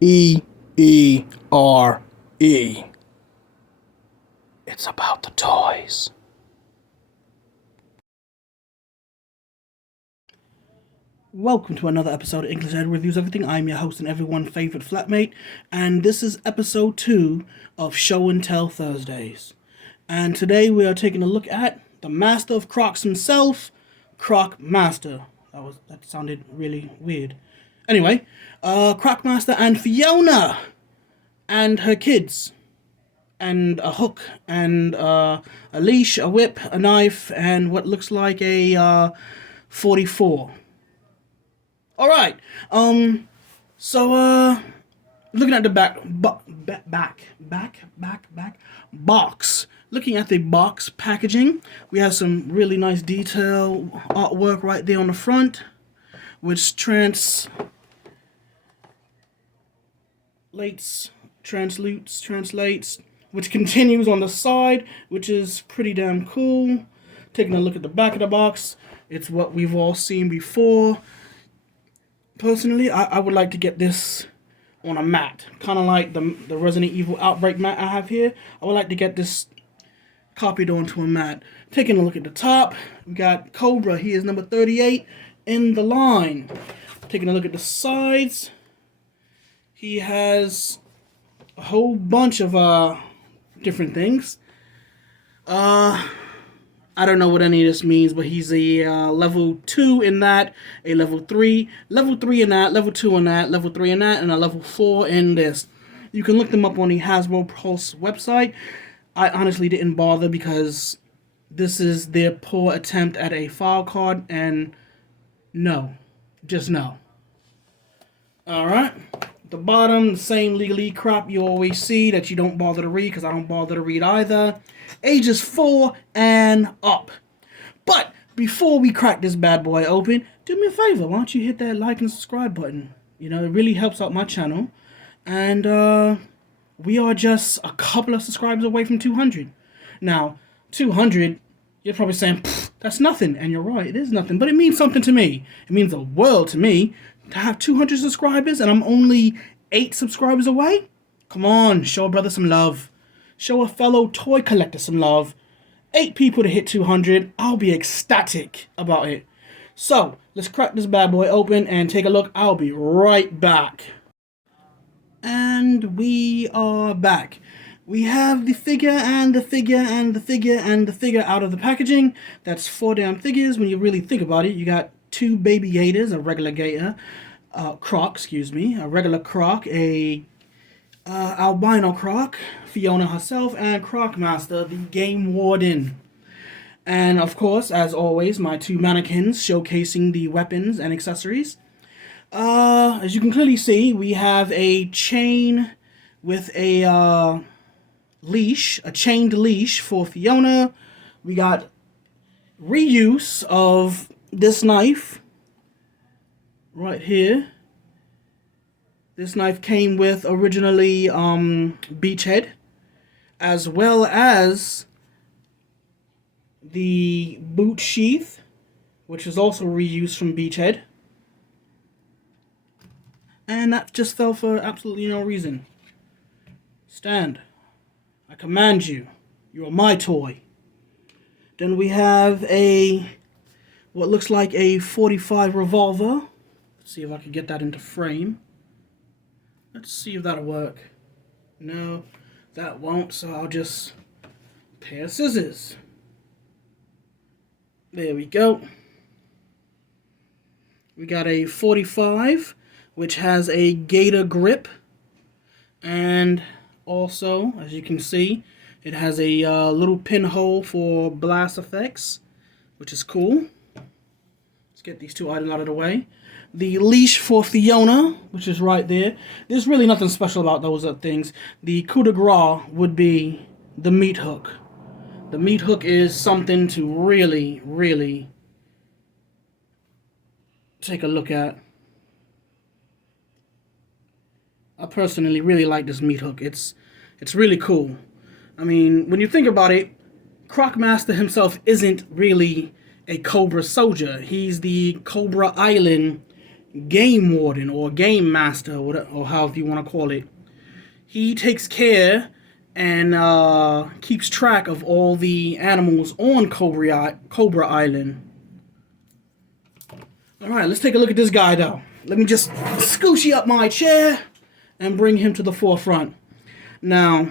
T-E-E-R-E. It's about the toys. Welcome to another episode of English Ed Reviews Everything. I'm your host and everyone's favorite flatmate, and this is episode 2 of Show and Tell Thursdays. And today we are taking a look at the master of Crocs himself, Croc Master. That sounded really weird. Anyway, Croc Master and Fiona and her kids, and a hook and a leash, a whip, a knife, and what looks like a 44. All right. So looking at the box. Looking at the box packaging, we have some really nice detail artwork right there on the front, which translates, which continues on the side, which is pretty damn cool. Taking a look at the back of the box, it's what we've all seen before. Personally, I would like to get this on a mat, kind of like the Resident Evil Outbreak mat I have here. I would like to get this copied onto a mat. Taking a look at the top, we got Cobra. He is number 38 in the line. Taking a look at the sides, he has a whole bunch of different things. I don't know what any of this means, but he's a level 2 in that, a level 3 in that, level 2 in that, level 3 in that, and a level 4 in this. You can look them up on the Hasbro Pulse website. I honestly didn't bother because this is their poor attempt at a file card, and no. Just no. Alright. The bottom, the same legally crap you always see that you don't bother to read, because I don't bother to read either. Ages 4 and up. But before we crack this bad boy open, do me a favor. Why don't you hit that like and subscribe button? You know, it really helps out my channel. And we are just a couple of subscribers away from 200. Now, 200, you're probably saying, that's nothing. And you're right, it is nothing. But it means something to me. It means the world to me to have 200 subscribers and I'm only 8 subscribers away. Come on, show a brother some love. Show a fellow toy collector some love. 8 people to hit 200. I'll be ecstatic about it. So, let's crack this bad boy open and take a look. I'll be right back. And we are back. We have the figure and the figure and the figure and the figure out of the packaging. That's 4 damn figures when you really think about it. You got 2 baby gators, a regular gator, Croc, a regular Croc, a albino Croc, Fiona herself, and Croc Master, the Game Warden. And of course, as always, my 2 mannequins showcasing the weapons and accessories. As you can clearly see, we have a chain with a leash, a chained leash for Fiona. We got reuse of this knife right here. This knife came with originally Beachhead, as well as the boot sheath, which is also reused from Beachhead. And that just fell for absolutely no reason. Stand. I command you. You are my toy. Then we have what looks like a 45 revolver. Let's see if I can get that into frame. Let's see if that'll work. No, that won't, so I'll just pair of scissors. There we go. We got a 45, which has a gator grip. And also, as you can see, it has a little pinhole for blast effects, which is cool. Let's get these 2 items out of the way. The leash for Fiona, which is right there. There's really nothing special about those things. The coup de grace would be the meat hook. The meat hook is something to really, really take a look at. I personally really like this meat hook. It's really cool. I mean, when you think about it, Croc Master himself isn't really a Cobra soldier. He's the Cobra Island game warden or game master, or however you want to call it. He takes care and keeps track of all the animals on Cobra Island. Alright, let's take a look at this guy though. Let me just scoochy up my chair and bring him to the forefront. Now,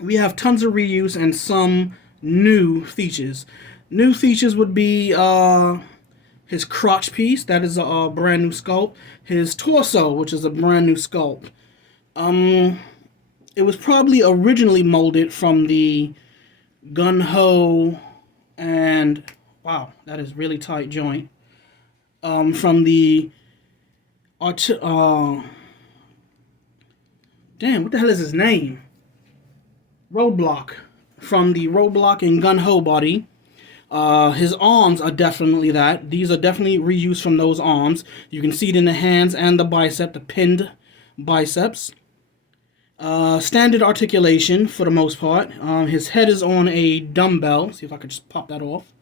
we have tons of reuse and some new features. New features would be his crotch piece, that is a brand new sculpt. His torso, which is a brand new sculpt. It was probably originally molded from the gun-ho and wow, that is really tight joint. From the damn, what the hell is his name? Roadblock. From the Roadblock and gun-ho body. His arms are definitely that. These are definitely reused from those arms. You can see it in the hands and the bicep, the pinned biceps. Standard articulation for the most part. His head is on a dumbbell. See if I could just pop that off.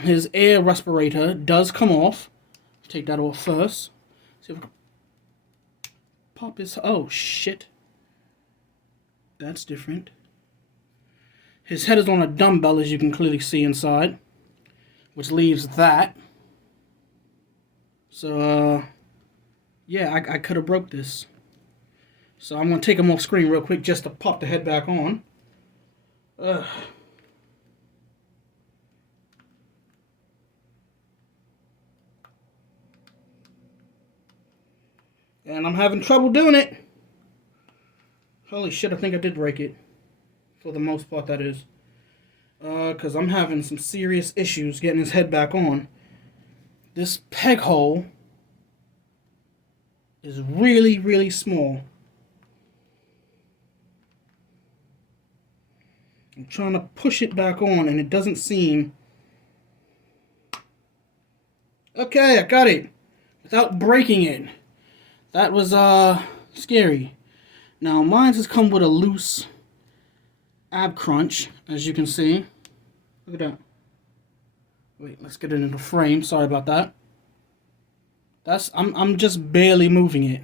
His air respirator does come off. Take that off first. See if I can pop his... Oh, shit. That's different. His head is on a dumbbell, as you can clearly see inside, which leaves that. So, yeah, I could have broke this. So I'm going to take him off screen real quick just to pop the head back on. And I'm having trouble doing it. Holy shit, I think I did break it. For the most part, that is. Because I'm having some serious issues getting his head back on. This peg hole is really, really small. I'm trying to push it back on and it doesn't seem... Okay, I got it. Without breaking it. That was scary. Now, mine has come with a loose ab crunch, as you can see. Look at that. Wait, let's get it in the frame. Sorry about that. I'm just barely moving it.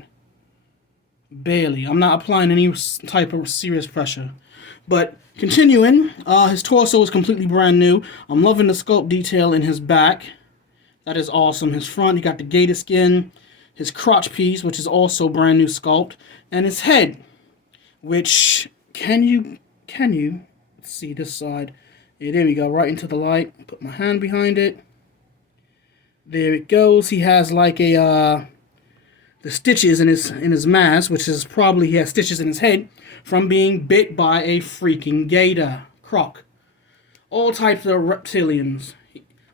Barely. I'm not applying any type of serious pressure. But continuing, his torso is completely brand new. I'm loving the sculpt detail in his back. That is awesome. His front, he got the gator skin. His crotch piece, which is also brand new sculpt. And his head, which can you see this side? Yeah, there we go, right into the light. Put my hand behind it. There it goes. He has like a the stitches in his mask, which is probably he has stitches in his head from being bit by a freaking gator, Croc. All types of reptilians.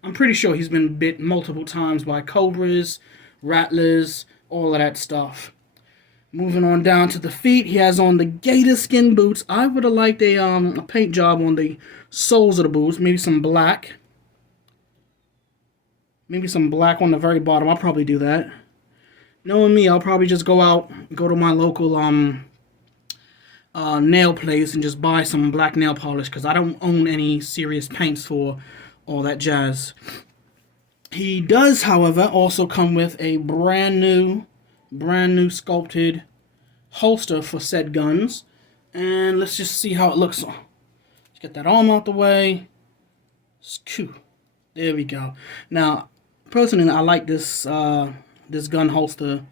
I'm pretty sure he's been bit multiple times by cobras, rattlers, all of that stuff. Moving on down to the feet, he has on the gator skin boots. I would have liked a paint job on the soles of the boots. Maybe some black. Maybe some black on the very bottom. I'll probably do that. Knowing me, I'll probably just go to my local nail place and just buy some black nail polish because I don't own any serious paints for all that jazz. He does, however, also come with a brand new sculpted holster for said guns. And let's just see how it looks. Let's get that arm out the way. There we go. Now, personally, I like this this gun holster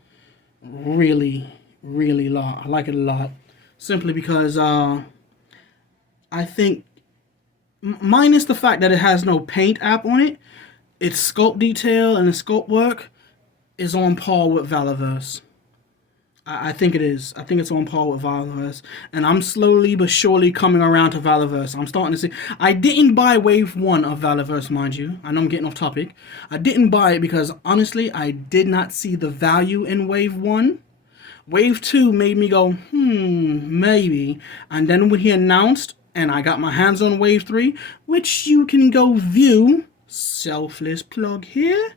really, really a lot. I like it a lot. Simply because I think, minus the fact that it has no paint app on it, its sculpt detail and its sculpt work is on par with Valorverse. I think it is. I think it's on par with Valorverse. And I'm slowly but surely coming around to Valorverse. I'm starting to see... I didn't buy Wave 1 of Valorverse, mind you. I know I'm getting off topic. I didn't buy it because, honestly, I did not see the value in Wave 1. Wave 2 made me go, maybe. And then when he announced, and I got my hands on Wave 3, which you can go view, selfless plug here,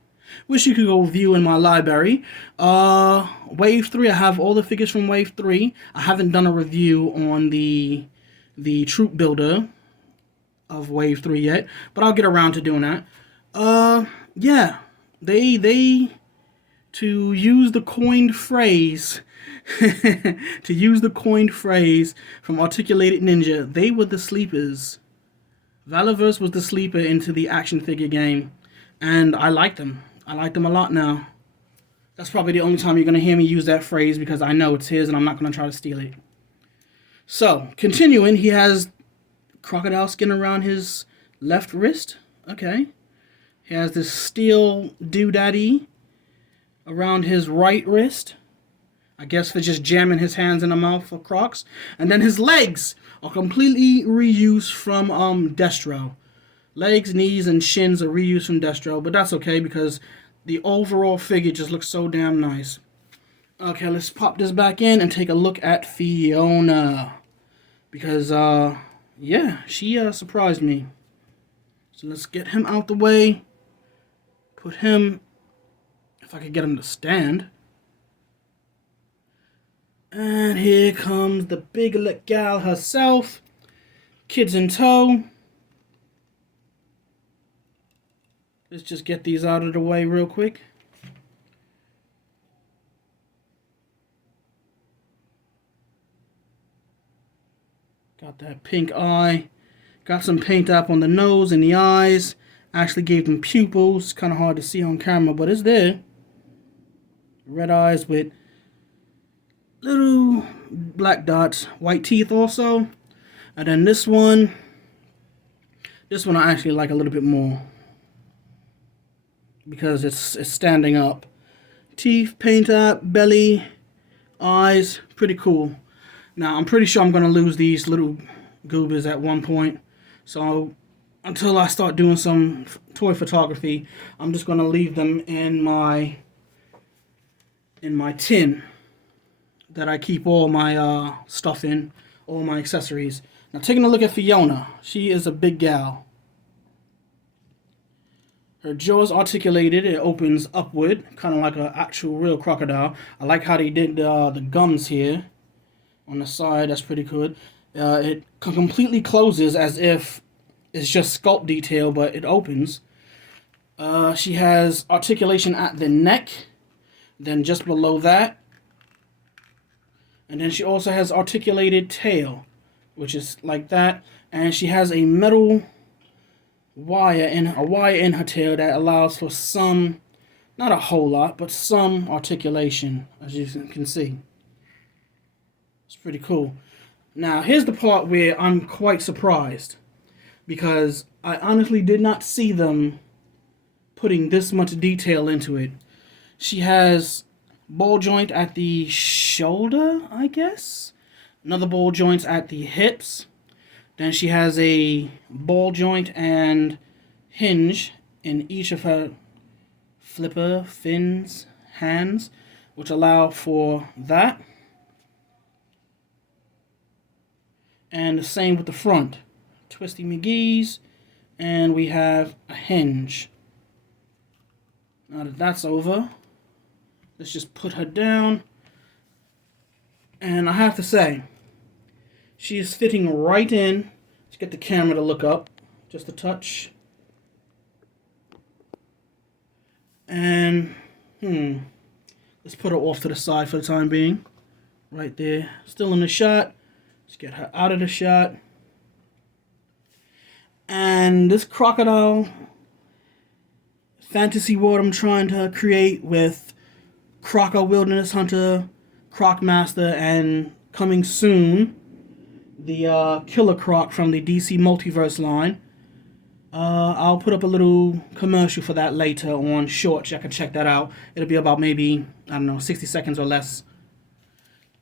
which you can go view in my library. Wave 3, I have all the figures from Wave 3. I haven't done a review on the troop builder of Wave 3 yet, but I'll get around to doing that. Yeah, they to use the coined phrase, to use the coined phrase from Articulated Ninja, they were the sleepers. Valorverse was the sleeper into the action figure game, and I like them. I like them a lot now. That's probably the only time you're going to hear me use that phrase because I know it's his and I'm not going to try to steal it. So, continuing, he has crocodile skin around his left wrist. Okay. He has this steel doodaddy around his right wrist. I guess for just jamming his hands in the mouth for Crocs. And then his legs are completely reused from Destro. Legs, knees, and shins are reused from Destro, but that's okay because the overall figure just looks so damn nice. Okay, let's pop this back in and take a look at Fiona. Because, yeah, she surprised me. So let's get him out the way. Put him, if I could get him to stand. And here comes the big gal herself. Kids in tow. Let's just get these out of the way real quick. Got that pink eye. Got some paint up on the nose and the eyes. Actually gave them pupils. Kind of hard to see on camera, but it's there. Red eyes with little black dots. White teeth also. And then this one I actually like a little bit more. Because it's standing up. Teeth, paint up, belly, eyes, pretty cool. Now, I'm pretty sure I'm going to lose these little goobers at one point. So, until I start doing some toy photography, I'm just going to leave them in my tin that I keep all my stuff in, all my accessories. Now, taking a look at Fiona. She is a big gal. Her jaw is articulated. It opens upward, kind of like an actual real crocodile. I like how they did the gums here on the side. That's pretty good. It completely closes as if it's just sculpt detail, but it opens. She has articulation at the neck, then just below that. And then she also has articulated tail, which is like that. And she has a metal wire in her tail that allows for some, not a whole lot, but some articulation, as you can see. It's pretty cool. Now, here's the part where I'm quite surprised, because I honestly did not see them putting this much detail into it. She has ball joint at the shoulder, I guess. Another ball joints at the hips. Then she has a ball joint and hinge in each of her flipper fins hands, which allow for that. And the same with the front. Twisty McGee's, and we have a hinge. Now that that's over, let's just put her down. And I have to say, she is fitting right in. Let's get the camera to look up just a touch. And, let's put her off to the side for the time being. Right there. Still in the shot. Let's get her out of the shot. And this crocodile fantasy world I'm trying to create with Croco Wilderness Hunter, Croc Master, and coming soon, the Killer Croc from the DC Multiverse line. I'll put up a little commercial for that later on Shorts. You can check that out. It'll be about maybe, 60 seconds or less.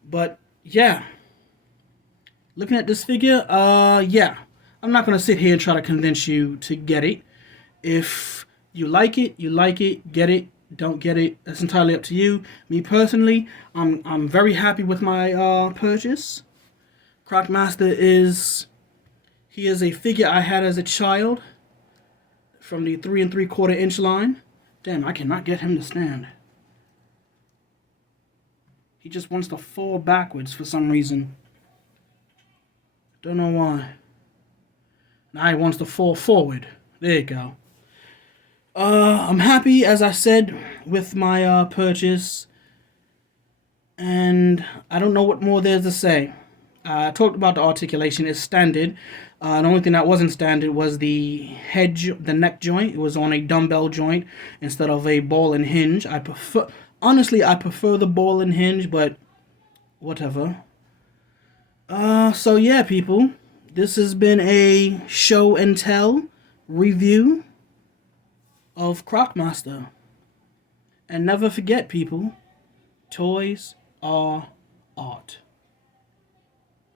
But, yeah. Looking at this figure, yeah. I'm not going to sit here and try to convince you to get it. If you like it, you like it. Get it, don't get it. That's entirely up to you. Me personally, I'm very happy with my purchase. Croc Master he is a figure I had as a child from the 3 3/4 inch line. Damn, I cannot get him to stand. He just wants to fall backwards for some reason. Don't know why. Now he wants to fall forward. There you go. I'm happy, as I said, with my purchase, and I don't know what more there's to say. I talked about the articulation. It's standard. The only thing that wasn't standard was the neck joint. It was on a dumbbell joint instead of a ball and hinge. Honestly, I prefer the ball and hinge, but whatever. So yeah, people, this has been a show and tell review of Croc Master. And never forget, people, toys are art.